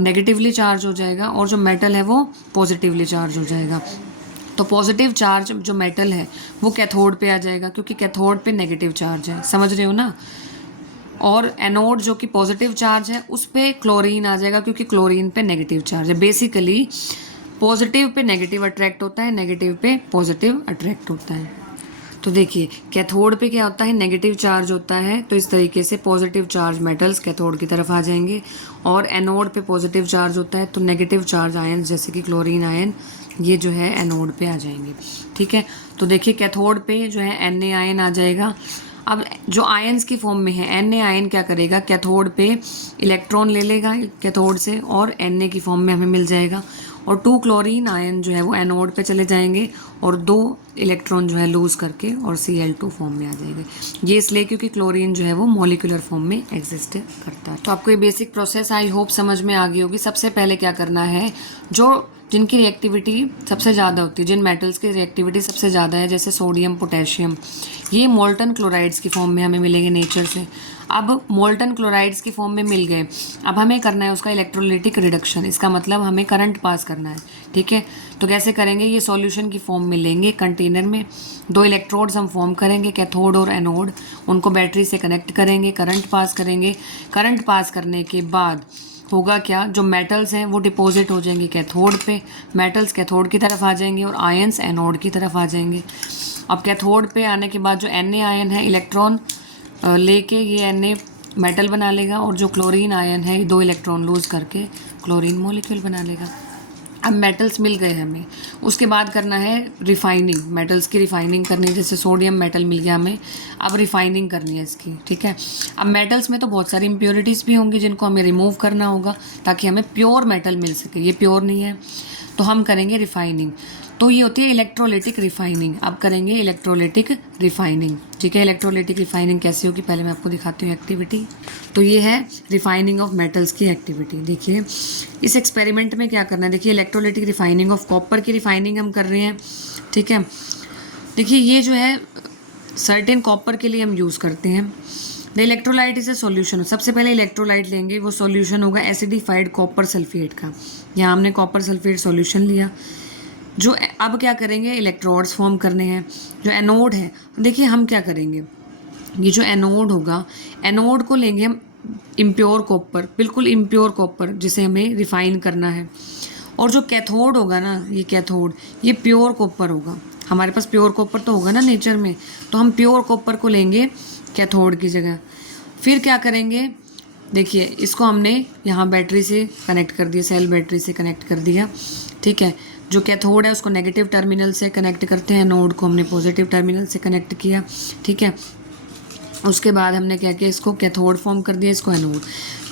नेगेटिवली चार्ज हो जाएगा, और जो मेटल है वो पॉजिटिवली चार्ज हो जाएगा। तो पॉजिटिव चार्ज जो मेटल है वो कैथोड पे आ जाएगा, क्योंकि कैथोड पे नेगेटिव चार्ज है, समझ रहे हो ना। और एनोड जो कि पॉजिटिव चार्ज है उस पर क्लोरीन आ जाएगा, क्योंकि क्लोरीन पे नेगेटिव चार्ज है। Basically positive pay negative attract होता है, नेगेटिव पे पॉजिटिव अट्रैक्ट होता है। तो देखिए कैथोड पे क्या होता है, नेगेटिव चार्ज होता है, तो इस तरीके से पॉजिटिव चार्ज मेटल्स कैथोड की तरफ आ जाएंगे, और एनोड पे पॉजिटिव चार्ज होता है तो नेगेटिव चार्ज आयन जैसे कि क्लोरीन आयन ये जो है एनोड पे आ जाएंगे। ठीक है, तो देखिए कैथोड पे जो है Na आयन आ जाएगा। अब जो आयन्स की फॉर्म में है Na आयन क्या करेगा, कैथोड पे इलेक्ट्रॉन ले लेगा कैथोड से और Na की फॉर्म में हमें मिल जाएगा, और 2 क्लोरीन आयन जो है वो एनोड पे चले जाएंगे और 2 इलेक्ट्रॉन जो है लूज करके और Cl2 फॉर्म में आ जाएंगे। ये इसलिए क्योंकि क्लोरीन जो है वो मॉलिक्यूलर फॉर्म में एग्जिस्ट करता है। तो आपको ये बेसिक प्रोसेस आई होप समझ में आ गई होगी। सबसे पहले क्या करना है, जो जिनकी रिएक्टिविटी सबसे ज़्यादा होती है, जिन मेटल्स की रिएक्टिविटी सबसे ज़्यादा है, जैसे सोडियम, पोटेशियम, ये मोल्टन क्लोराइड्स की फॉर्म में हमें मिलेंगे नेचर से। अब मोल्टन क्लोराइड्स की फॉर्म में मिल गए, अब हमें करना है उसका इलेक्ट्रोलिटिक रिडक्शन। इसका मतलब हमें करंट पास करना है। ठीक है, तो कैसे करेंगे, ये सॉल्यूशन की फॉर्म में लेंगे कंटेनर में, 2 इलेक्ट्रोड्स हम फॉर्म करेंगे कैथोड और एनोड, उनको बैटरी से कनेक्ट करेंगे, करंट पास करेंगे। करंट पास करने के बाद होगा क्या, जो मेटल्स हैं वो डिपॉजिट हो जाएंगे कैथोड पे, मेटल्स कैथोड की तरफ आ जाएंगे और आयन्स एनोड की तरफ आ जाएंगे। अब कैथोड पे आने के बाद जो Na आयन है इलेक्ट्रॉन लेके ये Na मेटल बना लेगा, और जो क्लोरीन आयन है 2 इलेक्ट्रॉन लूज करके क्लोरीन मॉलिक्यूल बना लेगा। अब मेटल्स मिल गए हमें, उसके बाद करना है रिफाइनिंग, मेटल्स की रिफाइनिंग करनी है। जैसे सोडियम मेटल मिल गया हमें, अब रिफाइनिंग करनी है इसकी। ठीक है, अब मेटल्स में तो बहुत सारी इम्प्योरिटीज़ भी होंगी जिनको हमें रिमूव करना होगा ताकि हमें प्योर मेटल मिल सके। ये प्योर नहीं है तो हम करेंगे रिफाइनिंग। तो ये होती है इलेक्ट्रोलिटिक रिफाइनिंग। अब करेंगे इलेक्ट्रोलिटिक रिफाइनिंग। ठीक है, इलेक्ट्रोलिटिक रिफाइनिंग कैसे होगी पहले मैं आपको दिखाती हूँ एक्टिविटी। तो ये है रिफाइनिंग ऑफ मेटल्स की एक्टिविटी। देखिए इस एक्सपेरिमेंट में क्या करना है, देखिए इलेक्ट्रोलिटिक रिफाइनिंग ऑफ कॉपर की रिफाइनिंग हम कर रहे हैं। ठीक है, देखिए ये जो है सर्टेन कॉपर के लिए हम यूज़ करते हैं। The electrolyte is a solution. सबसे पहले इलेक्ट्रोलाइट लेंगे, वो सॉल्यूशन होगा एसिडिफाइड कॉपर सल्फेट का। यहाँ हमने कॉपर सल्फेट सॉल्यूशन लिया। जो अब क्या करेंगे, इलेक्ट्रोड्स फॉर्म करने हैं। जो एनोड है, देखिए हम क्या करेंगे, ये जो एनोड होगा, एनोड को लेंगे हम इम्प्योर कॉपर, बिल्कुल इम्प्योर कॉपर जिसे हमें रिफाइन करना है। और जो कैथोड होगा ना, ये कैथोड, ये प्योर कॉपर होगा। हमारे पास प्योर कॉपर तो होगा ना नेचर में, तो हम प्योर कॉपर को लेंगे कैथोड की जगह। फिर क्या करेंगे, देखिए इसको हमने यहाँ बैटरी से कनेक्ट कर दिया, सेल बैटरी से कनेक्ट कर दिया, ठीक है। जो कैथोड है उसको नेगेटिव टर्मिनल से कनेक्ट करते हैं, एनोड को हमने पॉजिटिव टर्मिनल से कनेक्ट किया, ठीक है। उसके बाद हमने क्या किया, इसको कैथोड फॉर्म कर दिया, इसको एनोड।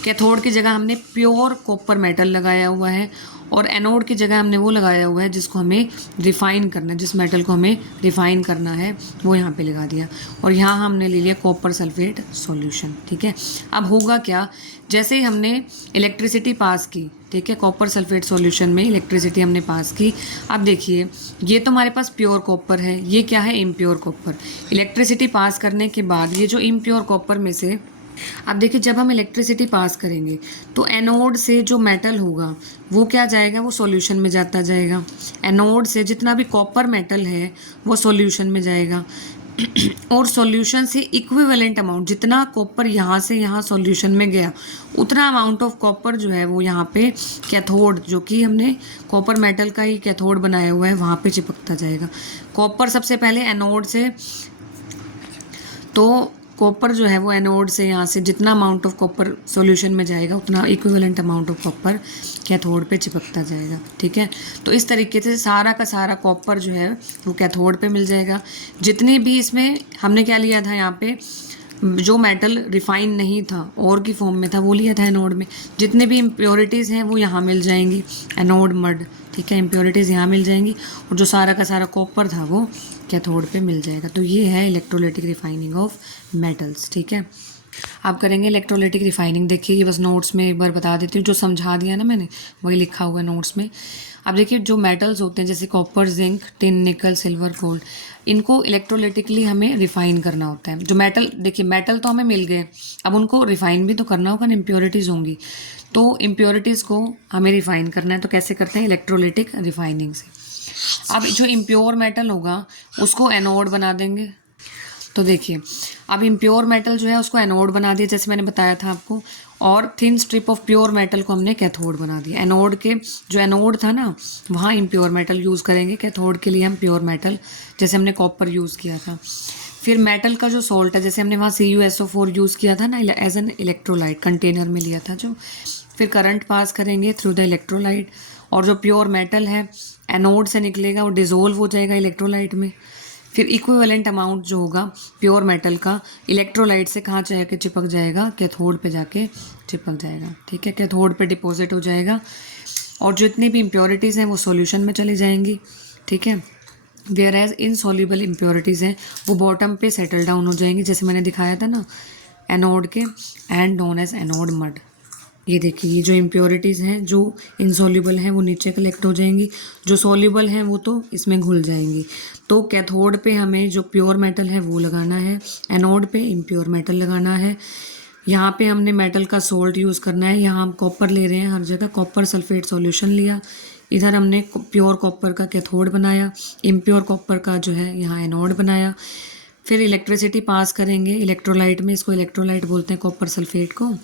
कैथोड की जगह हमने प्योर कॉपर मेटल लगाया हुआ है और एनोड की जगह हमने वो लगाया हुआ है जिसको हमें रिफाइन करना है, जिस मेटल को हमें रिफाइन करना है वो यहाँ पे लगा दिया। और यहाँ हमने ले लिया कॉपर सल्फेट सॉल्यूशन, ठीक है। अब होगा क्या, जैसे ही हमने इलेक्ट्रिसिटी पास की, ठीक है, कॉपर सल्फेट सॉल्यूशन में इलेक्ट्रिसिटी हमने पास की। अब देखिए ये तो हमारे पास प्योर कॉपर है, ये क्या है, इम्प्योर कॉपर। इलेक्ट्रिसिटी पास करने के बाद ये जो इम्प्योर कॉपर में से, अब देखिए जब हम इलेक्ट्रिसिटी पास करेंगे तो एनोड से जो मेटल होगा वो क्या जाएगा, वो सॉल्यूशन में जाता जाएगा। एनोड से जितना भी कॉपर मेटल है वो सॉल्यूशन में जाएगा और सॉल्यूशन से इक्विवेलेंट अमाउंट, जितना कॉपर यहाँ से यहाँ सॉल्यूशन में गया उतना अमाउंट ऑफ कॉपर जो है वो यहाँ पे कैथोड, जो कि हमने कॉपर मेटल का ही कैथोड बनाया हुआ है, वहाँ पे चिपकता जाएगा। कॉपर सबसे पहले एनोड से, तो कॉपर जो है वो एनोड से यहाँ से जितना अमाउंट ऑफ कॉपर सॉल्यूशन में जाएगा उतना equivalent amount of copper cathode पे चिपकता जाएगा, ठीक है। तो इस तरीके से सारा का सारा कॉपर जो है वो कैथोड पे मिल जाएगा। जितने भी इसमें हमने क्या लिया था, यहाँ पे जो मेटल रिफाइन नहीं था और की फॉर्म में था वो लिया था एनोड में। जितने भी इम्प्योरिटीज़ हैं वो यहाँ मिल जाएंगी, एनोड मड, ठीक है, इम्प्योरिटीज़ यहाँ मिल जाएंगी और जो सारा का सारा कॉपर था वो कैथोड पे मिल जाएगा। तो ये है इलेक्ट्रोलाइटिक रिफाइनिंग ऑफ मेटल्स, ठीक है। आप करेंगे इलेक्ट्रोलाइटिक रिफाइनिंग, देखिए ये बस नोट्स में एक बार बता देती हूँ, जो समझा दिया ना मैंने वही लिखा हुआ है नोट्स में। अब देखिए जो मेटल्स होते हैं जैसे कॉपर, जिंक, टिन, निकल, सिल्वर, गोल्ड, इनको इलेक्ट्रोलाइटिकली हमें रिफाइन करना होता है। जो मेटल, देखिए मेटल तो हमें मिल गए, अब उनको रिफाइन भी तो करना होगा ना, इम्प्योरिटीज़ होंगी, तो इम्प्योरिटीज़ को हमें रिफाइन करना है। तो कैसे करते हैं, इलेक्ट्रोलाइटिक रिफाइनिंग से। अब जो इम्प्योर मेटल होगा उसको एनोड बना देंगे। तो देखिए अब इम्प्योर मेटल जो है उसको एनोड बना दिया जैसे मैंने बताया था आपको, और thin strip of pure metal को हमने कैथोड बना दिया। एनोड के जो एनोड था ना वहाँ इम्प्योर मेटल यूज़ करेंगे, कैथोड के लिए हम प्योर मेटल, जैसे हमने कॉपर यूज़ किया था। फिर मेटल का जो सॉल्ट है, जैसे हमने वहाँ CuSO4 यूज़ किया था ना एज एन इलेक्ट्रोलाइट, कंटेनर में लिया था जो, फिर करंट पास करेंगे थ्रू द इलेक्ट्रोलाइट और जो प्योर मेटल है एनोड से निकलेगा वो डिज़ोल्व हो जाएगा इलेक्ट्रोलाइट में। फिर इक्विवेलेंट अमाउंट जो होगा प्योर मेटल का इलेक्ट्रोलाइट से कहाँ जाके चिपक जाएगा, कैथोड पे जाके चिपक जाएगा, ठीक है, कैथोड पे डिपॉजिट हो जाएगा और जितनी भी इम्प्योरिटीज़ हैं वो सॉल्यूशन में चली जाएंगी, ठीक है। वेयर एज इनसॉल्युबल इम्प्योरिटीज़ हैं वो बॉटम पे सेटल डाउन हो जाएंगी, जैसे मैंने दिखाया था ना एनोड के, and known as anode mud. ये देखिए ये जो इम्प्योरिटीज़ हैं जो इनसॉल्युबल हैं वो नीचे कलेक्ट हो जाएंगी, जो सॉल्युबल हैं वो तो इसमें घुल जाएंगी। तो कैथोड पे हमें जो प्योर मेटल है वो लगाना है, एनोड पे इम्प्योर मेटल लगाना है। यहाँ पे हमने मेटल का सोल्ट यूज़ करना है, यहाँ हम कॉपर ले रहे हैं, हर जगह कॉपर सल्फेट सॉल्यूशन लिया, इधर हमने प्योर कॉपर का कैथोड बनाया, इम्प्योर कॉपर का जो है यहाँ एनोड बनाया। फिर इलेक्ट्रिसिटी पास करेंगे इलेक्ट्रोलाइट में, इसको इलेक्ट्रोलाइट बोलते हैं कॉपर सल्फेट को,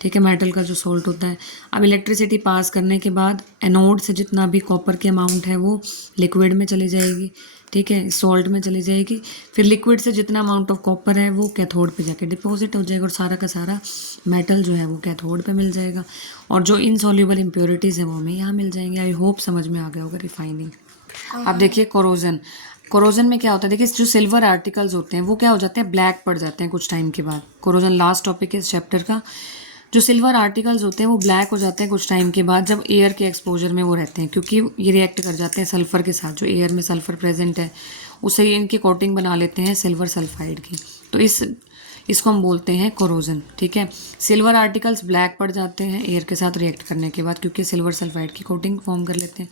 ठीक है, मेटल का जो सॉल्ट होता है। अब इलेक्ट्रिसिटी पास करने के बाद एनोड से जितना भी कॉपर की अमाउंट है वो लिक्विड में चली जाएगी, ठीक है, सॉल्ट में चली जाएगी। फिर लिक्विड से जितना अमाउंट ऑफ कॉपर है वो कैथोड पे जाके डिपॉजिट हो जाएगा और सारा का सारा मेटल जो है वो कैथोड पे मिल जाएगा और जो इनसॉल्युबल इम्प्योरिटीज़ है वो हमें यहाँ मिल जाएंगे। आई होप समझ में आ गया होगा रिफाइनिंग। अब देखिए कोरोजन, कोरोजन में क्या होता है, देखिए जो सिल्वर आर्टिकल्स होते हैं वो क्या हो जाते हैं, ब्लैक पड़ जाते हैं कुछ टाइम के बाद। कोरोजन लास्ट टॉपिक है इस चैप्टर का। जो सिल्वर आर्टिकल्स होते हैं वो ब्लैक हो जाते हैं कुछ टाइम के बाद जब एयर के एक्सपोजर में वो रहते हैं, क्योंकि ये रिएक्ट कर जाते हैं सल्फ़र के साथ, जो एयर में सल्फ़र प्रेजेंट है उससे ये इनकी कोटिंग बना लेते हैं सिल्वर सल्फाइड की। तो इसको हम बोलते हैं कोरोजन, ठीक है। सिल्वर आर्टिकल्स ब्लैक पड़ जाते हैं एयर के साथ रिएक्ट करने के बाद, क्योंकि सिल्वर सल्फाइड की कोटिंग फॉर्म कर लेते हैं।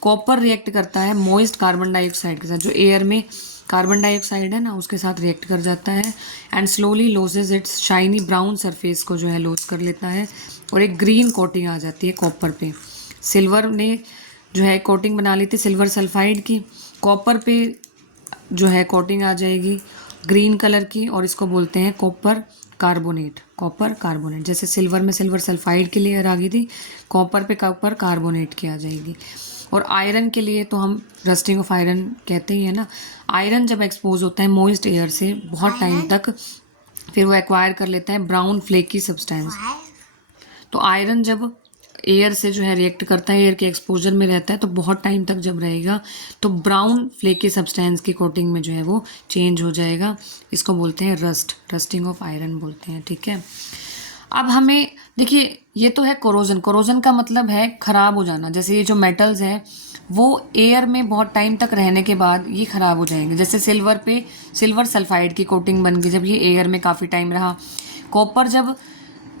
कॉपर रिएक्ट करता है मॉइस्ट कार्बन डाइऑक्साइड के साथ, जो एयर में कार्बन डाइऑक्साइड है ना उसके साथ रिएक्ट कर जाता है and slowly losses it's shiny brown surface को जो है लॉस कर लेता है और एक ग्रीन कोटिंग आ जाती है कॉपर पे। सिल्वर ने जो है कोटिंग बना ली थी सिल्वर सल्फाइड की, कॉपर पे जो है कोटिंग आ जाएगी ग्रीन कलर की और इसको बोलते हैं कॉपर कार्बोनेट, कॉपर कार्बोनेट। जैसे सिल्वर में सिल्वर सल्फाइड की लेयर आ गई थी, कॉपर पे कॉपर कार्बोनेट की आ जाएगी। और आयरन के लिए तो हम रस्टिंग ऑफ आयरन कहते ही है ना। आयरन जब एक्सपोज होता है मॉइस्ट एयर से बहुत टाइम तक फिर वो एक्वायर कर लेता है ब्राउन फ्लेकी सब्सटेंस। तो आयरन जब एयर से जो है रिएक्ट करता है, एयर के एक्सपोजर में रहता है, तो बहुत टाइम तक जब रहेगा तो ब्राउन फ्लेकी सब्सटेंस की कोटिंग में जो है वो चेंज हो जाएगा। इसको बोलते हैं रस्ट, रस्टिंग ऑफ आयरन बोलते हैं। ठीक है, अब हमें देखिए, ये तो है कोरोजन। कोरोजन का मतलब है खराब हो जाना। जैसे ये जो मेटल्स हैं वो एयर में बहुत टाइम तक रहने के बाद ये खराब हो जाएंगे। जैसे सिल्वर पे सिल्वर सल्फाइड की कोटिंग बन गई जब ये एयर में काफ़ी टाइम रहा। कॉपर जब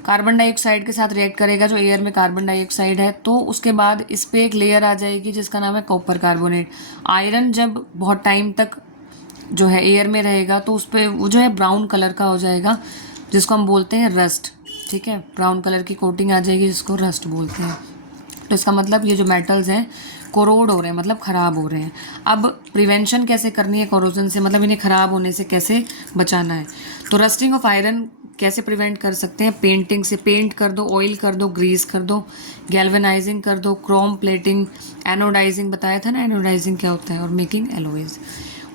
कार्बन डाइऑक्साइड के साथ रिएक्ट करेगा, जो एयर में कार्बन डाइऑक्साइड है, तो उसके बाद इस पे एक लेयर आ जाएगी जिसका नाम है कॉपर कार्बोनेट। आयरन जब बहुत टाइम तक जो है एयर में रहेगा तो उस पर वो जो है ब्राउन कलर का हो जाएगा, जिसको हम बोलते हैं रस्ट। ठीक है, ब्राउन कलर की कोटिंग आ जाएगी जिसको रस्ट बोलते हैं। तो इसका मतलब ये जो मेटल्स हैं कोरोड हो रहे हैं, मतलब ख़राब हो रहे हैं। अब प्रिवेंशन कैसे करनी है कोरोजन से, मतलब इन्हें ख़राब होने से कैसे बचाना है। तो रस्टिंग ऑफ आयरन कैसे प्रिवेंट कर सकते हैं? पेंटिंग से। पेंट कर दो, ऑयल कर दो, ग्रीस कर दो, गैल्वेनाइजिंग कर दो, क्रोम प्लेटिंग, एनोडाइजिंग बताया था ना, एनोडाइजिंग क्या होता है, और मेकिंग एलोइज।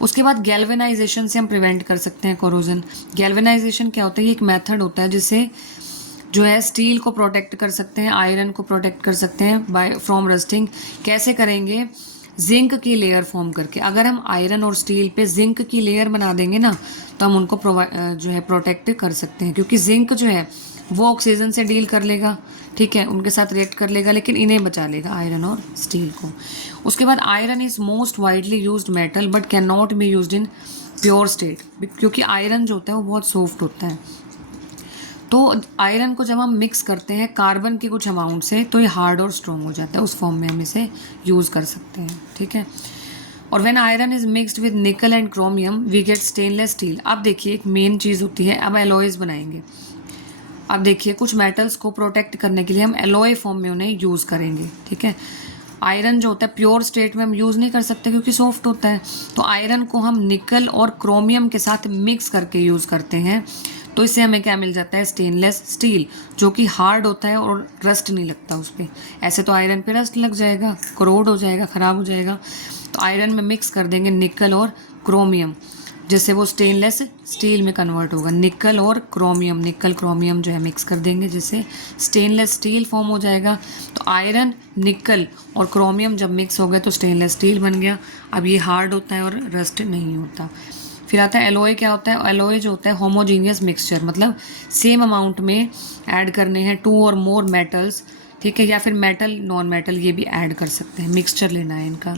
उसके बाद गैल्वेनाइजेशन से हम प्रिवेंट कर सकते हैं कोरोजन। गैल्वेनाइजेशन क्या होता है? ये एक मेथड होता है जिससे जो है स्टील को प्रोटेक्ट कर सकते हैं, आयरन को प्रोटेक्ट कर सकते हैं बाय फ्रॉम रस्टिंग। कैसे करेंगे? जिंक की लेयर फॉर्म करके। अगर हम आयरन और स्टील पे जिंक की लेयर बना देंगे ना, तो हम उनको जो है प्रोटेक्ट कर सकते हैं, क्योंकि जिंक जो है वो ऑक्सीजन से डील कर लेगा। ठीक है, उनके साथ रिएक्ट कर लेगा, लेकिन इन्हें बचा लेगा, आयरन और स्टील को। उसके बाद iron is most widely used metal but can not be used in pure state, क्योंकि आयरन जो होता है वो बहुत सॉफ्ट होता है। तो आयरन को जब हम मिक्स करते हैं कार्बन के कुछ अमाउंट से, तो ये हार्ड और स्ट्रॉन्ग हो जाता है। उस फॉर्म में हम इसे यूज़ कर सकते हैं। ठीक है, और when iron is mixed with nickel and chromium we get stainless steel. अब देखिए, एक मेन चीज़ होती है, अब एलॉयज बनाएंगे। अब देखिए, कुछ मेटल्स को प्रोटेक्ट करने के लिए हम एलॉय फॉर्म में उन्हें यूज़ करेंगे। ठीक है, आयरन जो होता है प्योर स्टेट में हम यूज़ नहीं कर सकते क्योंकि सॉफ्ट होता है, तो आयरन को हम निकल और क्रोमियम के साथ मिक्स करके यूज़ करते हैं। तो इससे हमें क्या मिल जाता है? स्टेनलेस स्टील, जो कि हार्ड होता है और रस्ट नहीं लगता उस पर। ऐसे तो आयरन पे रस्ट लग जाएगा, करोड हो जाएगा, ख़राब हो जाएगा। तो आयरन में मिक्स कर देंगे निकल और क्रोमियम, जिससे वो स्टेनलेस स्टील में कन्वर्ट होगा। निकल और क्रोमियम, निकल क्रोमियम जो है मिक्स कर देंगे, जिससे स्टेनलेस स्टील फॉर्म हो जाएगा। तो आयरन, निकल और क्रोमियम जब मिक्स हो गए तो स्टेनलेस स्टील बन गया। अब ये हार्ड होता है और रस्ट नहीं होता। फिर आता है एलॉय। क्या होता है? एलॉय जो होता है होमोजीनियस मिक्सचर, मतलब सेम अमाउंट में ऐड करने हैं 2 और मोर मेटल्स। ठीक है, या फिर मेटल नॉन मेटल ये भी ऐड कर सकते हैं, मिक्सचर लेना है इनका।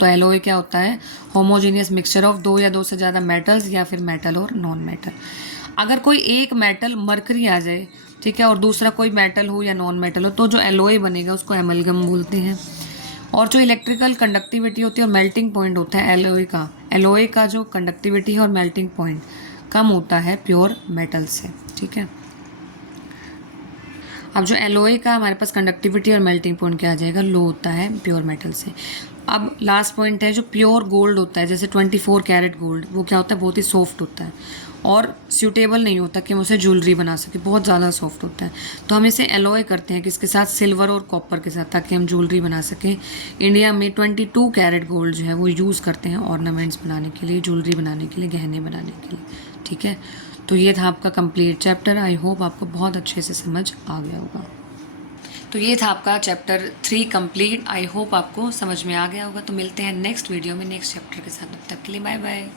तो एलॉय क्या होता है? होमोजीनियस मिक्सचर ऑफ 2 या 2 से ज़्यादा मेटल्स, या फिर मेटल और नॉन मेटल। अगर कोई एक मेटल मरकरी आ जाए, ठीक है, और दूसरा कोई मेटल हो या नॉन मेटल हो, तो जो एलॉय बनेगा उसको एमलगम बोलते हैं। और जो इलेक्ट्रिकल कंडक्टिविटी होती है और मेल्टिंग पॉइंट होता है एलॉय का जो कंडक्टिविटी है और मेल्टिंग पॉइंट कम होता है प्योर मेटल से। ठीक है, अब जो एलॉय का हमारे पास कंडक्टिविटी और मेल्टिंग पॉइंट क्या आ जाएगा? लो होता है प्योर मेटल से। अब लास्ट पॉइंट है जो प्योर गोल्ड होता है, जैसे 24 कैरेट गोल्ड, वो क्या होता है? बहुत ही सॉफ्ट होता है और सूटेबल नहीं होता कि हम उसे ज्वेलरी बना सके, बहुत ज़्यादा सॉफ्ट होता है। तो हम इसे एलॉय करते हैं किसके साथ? सिल्वर और कॉपर के साथ, ताकि हम ज्वेलरी बना सकें। इंडिया में 22 कैरेट गोल्ड जो है वो यूज़ करते हैं ऑर्नामेंट्स बनाने के लिए, ज्वेलरी बनाने के लिए, गहने बनाने के लिए। ठीक है, तो ये था आपका कंप्लीट चैप्टर। आई होप आपको बहुत अच्छे से समझ आ गया होगा। तो ये था आपका चैप्टर 3 कंप्लीट। आई होप आपको समझ में आ गया होगा। तो मिलते हैं नेक्स्ट वीडियो में नेक्स्ट चैप्टर के साथ। तब तक के लिए बाय बाय।